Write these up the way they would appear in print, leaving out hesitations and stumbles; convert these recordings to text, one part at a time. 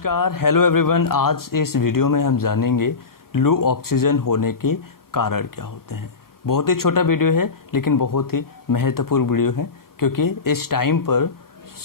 नमस्कार, hello everyone. आज इस वीडियो में हम जानेंगे लो ऑक्सीजन होने के कारण क्या होते हैं। बहुत ही छोटा वीडियो है लेकिन बहुत ही महत्वपूर्ण वीडियो है, क्योंकि इस टाइम पर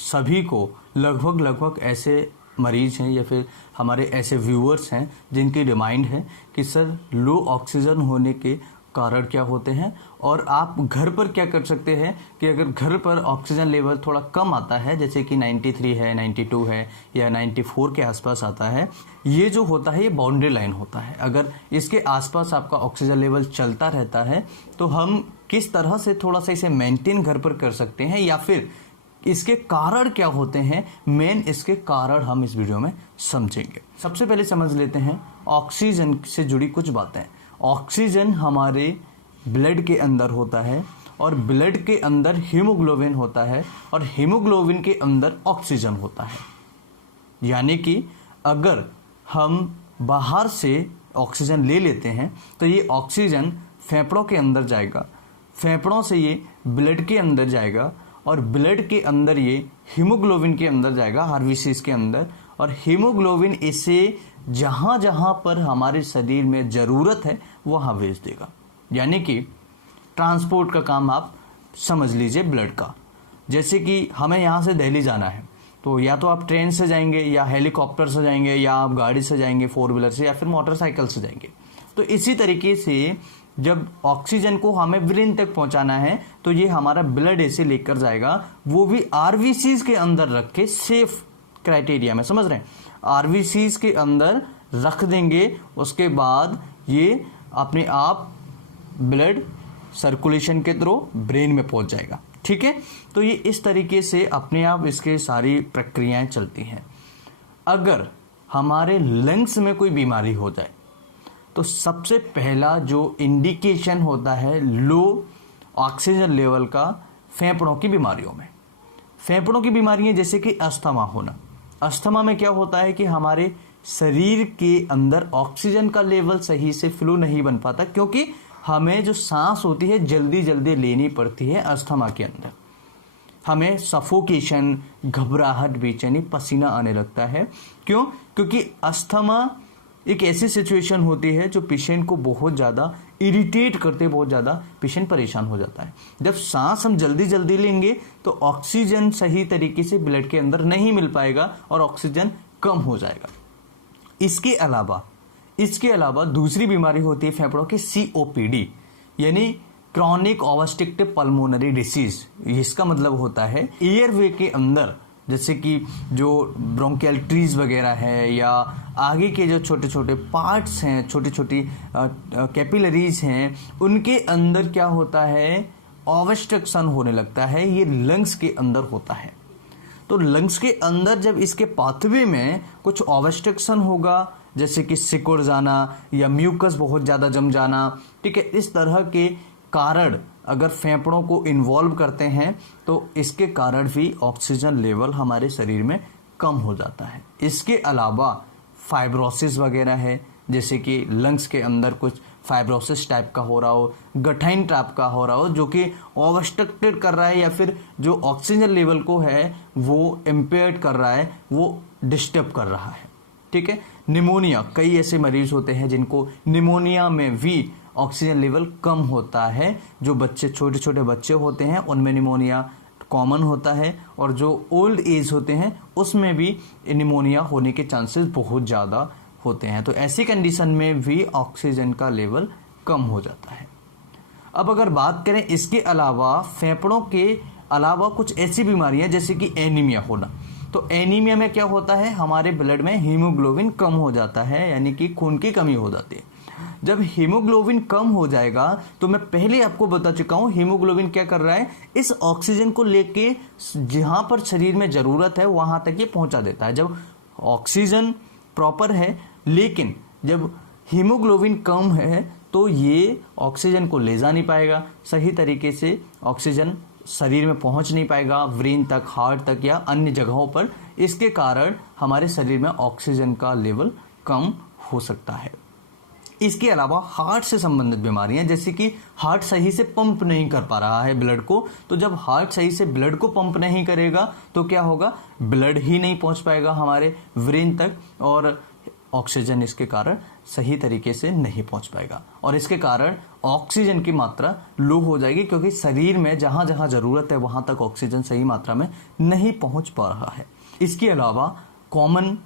सभी को लगभग ऐसे मरीज हैं या फिर हमारे ऐसे व्यूअर्स हैं जिनकी डिमांड है कि सर लो ऑक्सीजन होने के कारण क्या होते हैं और आप घर पर क्या कर सकते हैं कि अगर घर पर ऑक्सीजन लेवल थोड़ा कम आता है, जैसे कि 93 है, 92 है या 94 के आसपास आता है, ये जो होता है ये बाउंड्री लाइन होता है। अगर इसके आसपास आपका ऑक्सीजन लेवल चलता रहता है तो हम किस तरह से थोड़ा सा इसे मेंटेन घर पर कर सकते हैं या फिर इसके कारण क्या होते हैं, मेन इसके कारण हम इस वीडियो में समझेंगे। सबसे पहले समझ लेते हैं ऑक्सीजन से जुड़ी कुछ बातें। ऑक्सीजन हमारे ब्लड के अंदर होता है और ब्लड के अंदर हीमोग्लोबिन होता है और हीमोग्लोबिन के अंदर ऑक्सीजन होता है। यानी कि अगर हम बाहर से ऑक्सीजन ले लेते हैं तो ये ऑक्सीजन फेफड़ों के अंदर जाएगा, फेफड़ों से ये ब्लड के अंदर जाएगा और ब्लड के अंदर ये हीमोग्लोबिन के अंदर जाएगा, आरबीसीज के अंदर, और हीमोग्लोबिन इसे जहाँ जहाँ पर हमारे शरीर में ज़रूरत है वहाँ भेज देगा। यानी कि ट्रांसपोर्ट का काम आप समझ लीजिए ब्लड का। जैसे कि हमें यहाँ से दिल्ली जाना है तो या तो आप ट्रेन से जाएंगे या हेलीकॉप्टर से जाएंगे या आप गाड़ी से जाएंगे, 4 व्हीलर से, या फिर मोटरसाइकिल से जाएंगे। तो इसी तरीके से जब ऑक्सीजन को हमें ब्रेन तक पहुंचाना है तो ये हमारा ब्लड ऐसे लेकर जाएगा, वो भी आरबीसीज के अंदर रख के, सेफ क्राइटेरिया में, समझ रहे हैं, आरबीसीज के अंदर रख देंगे। उसके बाद ये अपने आप ब्लड सर्कुलेशन के थ्रू ब्रेन में पहुंच जाएगा। ठीक है, तो ये इस तरीके से अपने आप इसके सारी प्रक्रियाएं चलती हैं। अगर हमारे लंग्स में कोई बीमारी हो जाए तो सबसे पहला जो इंडिकेशन होता है लो ऑक्सीजन लेवल का फेफड़ों की बीमारियों में। फेफड़ों की बीमारियां जैसे कि अस्थमा होना। अस्थमा में क्या होता है कि हमारे शरीर के अंदर ऑक्सीजन का लेवल सही से फ्लो नहीं बन पाता, क्योंकि हमें जो सांस होती है जल्दी जल्दी लेनी पड़ती है। अस्थमा के अंदर हमें सफोकेशन, घबराहट, बेचैनी, पसीना आने लगता है। क्यों? क्योंकि अस्थमा एक ऐसी सिचुएशन होती है जो पेशेंट को बहुत ज़्यादा इरिटेट करते, बहुत ज़्यादा पेशेंट परेशान हो जाता है। जब सांस हम जल्दी जल्दी लेंगे तो ऑक्सीजन सही तरीके से ब्लड के अंदर नहीं मिल पाएगा और ऑक्सीजन कम हो जाएगा। इसके अलावा दूसरी बीमारी होती है फेफड़ों की, COPD, यानी क्रॉनिक ऑब्स्ट्रक्टिव पल्मोनरी डिसीज। इसका मतलब होता है एयरवे के अंदर, जैसे कि जो ब्रोंकियल वगैरह है या आगे के जो छोटे छोटे पार्ट्स हैं, छोटी छोटी कैपिलरीज हैं, उनके अंदर क्या होता है, ऑब्स्ट्रक्शन होने लगता है। ये लंग्स के अंदर होता है। तो लंग्स के अंदर जब इसके पाथवे में कुछ ऑब्स्ट्रक्शन होगा, जैसे कि सिकुड़ जाना या म्यूकस बहुत ज़्यादा जम जाना, ठीक है, इस तरह के कारण अगर फेफड़ों को इन्वॉल्व करते हैं तो इसके कारण भी ऑक्सीजन लेवल हमारे शरीर में कम हो जाता है। इसके अलावा फाइब्रोसिस वगैरह है, जैसे कि लंग्स के अंदर कुछ फाइब्रोसिस टाइप का हो रहा हो, गठाइन टाइप का हो रहा हो, जो कि ऑब्स्ट्रक्टेड कर रहा है या फिर जो ऑक्सीजन लेवल को है वो इम्पेयर्ड कर रहा है, वो डिस्टर्ब कर रहा है। ठीक है, निमोनिया, कई ऐसे मरीज होते हैं जिनको निमोनिया में भी ऑक्सीजन लेवल कम होता है। जो बच्चे, छोटे छोटे बच्चे होते हैं उनमें निमोनिया कॉमन होता है और जो ओल्ड एज होते हैं उसमें भी निमोनिया होने के चांसेस बहुत ज़्यादा होते हैं। तो ऐसी कंडीशन में भी ऑक्सीजन का लेवल कम हो जाता है। अब अगर बात करें इसके अलावा, फेफड़ों के अलावा कुछ ऐसी बीमारियां जैसे कि एनीमिया होना। तो एनीमिया में क्या होता है, हमारे ब्लड में हीमोग्लोबिन कम हो जाता है, यानी कि खून की कमी हो जाती है। जब हीमोग्लोबिन कम हो जाएगा तो मैं पहले आपको बता चुका हूं हीमोग्लोबिन क्या कर रहा है, इस ऑक्सीजन को लेके जहां पर शरीर में जरूरत है वहां तक ये पहुंचा देता है। जब ऑक्सीजन प्रॉपर है लेकिन जब हीमोग्लोबिन कम है तो ये ऑक्सीजन को ले जा नहीं पाएगा, सही तरीके से ऑक्सीजन शरीर में पहुंच नहीं पाएगा, ब्रेन तक, हार्ट तक या अन्य जगहों पर। इसके कारण हमारे शरीर में ऑक्सीजन का लेवल कम हो सकता है। इसके अलावा हार्ट से संबंधित बीमारियां, जैसे कि हार्ट सही से पंप नहीं कर पा रहा है ब्लड को, तो जब हार्ट सही से ब्लड को पंप नहीं करेगा तो क्या होगा, ब्लड ही नहीं पहुंच पाएगा हमारे ब्रेन तक और ऑक्सीजन इसके कारण सही तरीके से नहीं पहुंच पाएगा और इसके कारण ऑक्सीजन की मात्रा लो हो जाएगी, क्योंकि शरीर में जहां जहां जरूरत है वहां तक ऑक्सीजन सही मात्रा में नहीं पहुंच पा रहा है। इसके अलावा कॉमन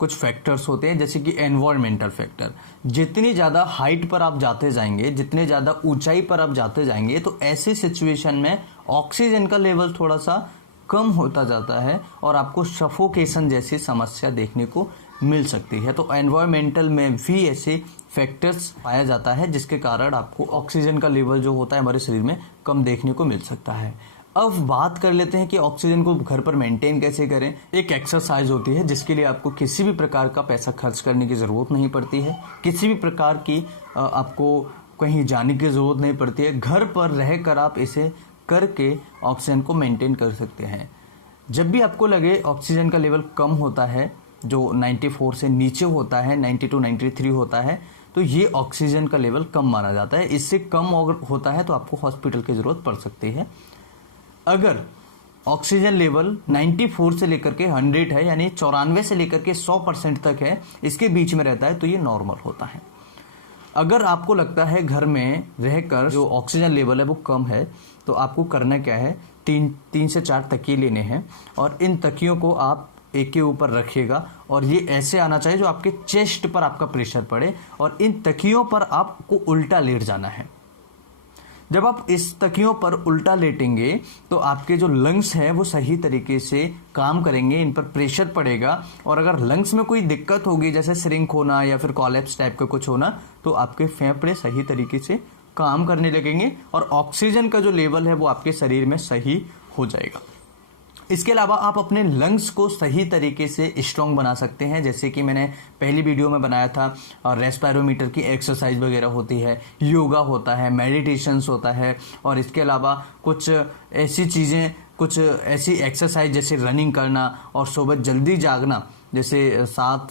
कुछ फैक्टर्स होते हैं, जैसे कि एनवायरमेंटल फैक्टर। जितनी ज़्यादा हाइट पर आप जाते जाएंगे, जितने ज़्यादा ऊंचाई पर आप जाते जाएंगे, तो ऐसी सिचुएशन में ऑक्सीजन का लेवल थोड़ा सा कम होता जाता है और आपको सफोकेशन जैसी समस्या देखने को मिल सकती है। तो एनवायरमेंटल में भी ऐसे फैक्टर्स पाया जाता है जिसके कारण आपको ऑक्सीजन का लेवल जो होता है हमारे शरीर में कम देखने को मिल सकता है। अब बात कर लेते हैं कि ऑक्सीजन को घर पर मेंटेन कैसे करें। एक एक्सरसाइज होती है जिसके लिए आपको किसी भी प्रकार का पैसा खर्च करने की ज़रूरत नहीं पड़ती है, किसी भी प्रकार की आपको कहीं जाने की ज़रूरत नहीं पड़ती है। घर पर रहकर आप इसे करके ऑक्सीजन को मेंटेन कर सकते हैं। जब भी आपको लगे ऑक्सीजन का लेवल कम होता है, जो 94 से नीचे होता है, 92 93 होता है, तो ये ऑक्सीजन का लेवल कम माना जाता है। इससे कम होता है तो आपको हॉस्पिटल की ज़रूरत पड़ सकती है। अगर ऑक्सीजन लेवल 94 से लेकर के 100 है, यानी 94 से लेकर के 100% तक है, इसके बीच में रहता है तो ये नॉर्मल होता है। अगर आपको लगता है घर में रहकर जो ऑक्सीजन लेवल है वो कम है, तो आपको करना क्या है, 3 से 4 तकिए लेने हैं और इन तकियों को आप एक के ऊपर रखिएगा और ये ऐसे आना चाहिए जो आपके चेस्ट पर आपका प्रेशर पड़े और इन तकियों पर आपको उल्टा लेट जाना है। जब आप इस तकियों पर उल्टा लेटेंगे तो आपके जो लंग्स हैं वो सही तरीके से काम करेंगे, इन पर प्रेशर पड़ेगा और अगर लंग्स में कोई दिक्कत होगी, जैसे श्रिंक होना या फिर कोलैप्स टाइप का कुछ होना, तो आपके फेफड़े सही तरीके से काम करने लगेंगे और ऑक्सीजन का जो लेवल है वो आपके शरीर में सही हो जाएगा। इसके अलावा आप अपने लंग्स को सही तरीके से स्ट्रॉन्ग बना सकते हैं, जैसे कि मैंने पहली वीडियो में बनाया था, और रेस्पिरोमीटर की एक्सरसाइज वगैरह होती है, योगा होता है, मेडिटेशंस होता है और इसके अलावा कुछ ऐसी चीज़ें, कुछ ऐसी एक्सरसाइज जैसे रनिंग करना और सुबह जल्दी जागना, जैसे 7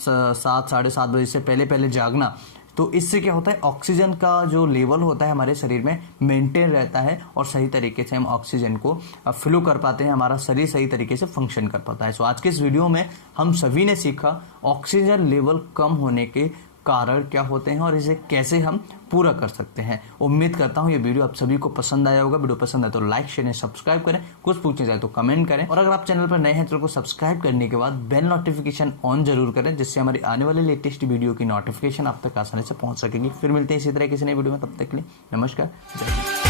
साढ़े 7 बजे से पहले जागना। तो इससे क्या होता है, ऑक्सीजन का जो लेवल होता है हमारे शरीर में मेंटेन रहता है और सही तरीके से हम ऑक्सीजन को फ्लो कर पाते हैं, हमारा शरीर सही तरीके से फंक्शन कर पाता है। सो आज के इस वीडियो में हम सभी ने सीखा ऑक्सीजन लेवल कम होने के कारण क्या होते हैं और इसे कैसे हम पूरा कर सकते हैं। उम्मीद करता हूं ये वीडियो आप सभी को पसंद आया होगा। वीडियो पसंद आए तो लाइक शेयर सब्सक्राइब करें, कुछ पूछने जाए तो कमेंट करें और अगर आप चैनल पर नए हैं तो सब्सक्राइब करने के बाद बेल नोटिफिकेशन ऑन जरूर करें, जिससे हमारी आने वाले लेटेस्ट वीडियो की नोटिफिकेशन आप तक आसानी से पहुंच सकेगी। फिर मिलते हैं इसी तरह किसी नई वीडियो में, तब तक के लिए नमस्कार, जय हिंद।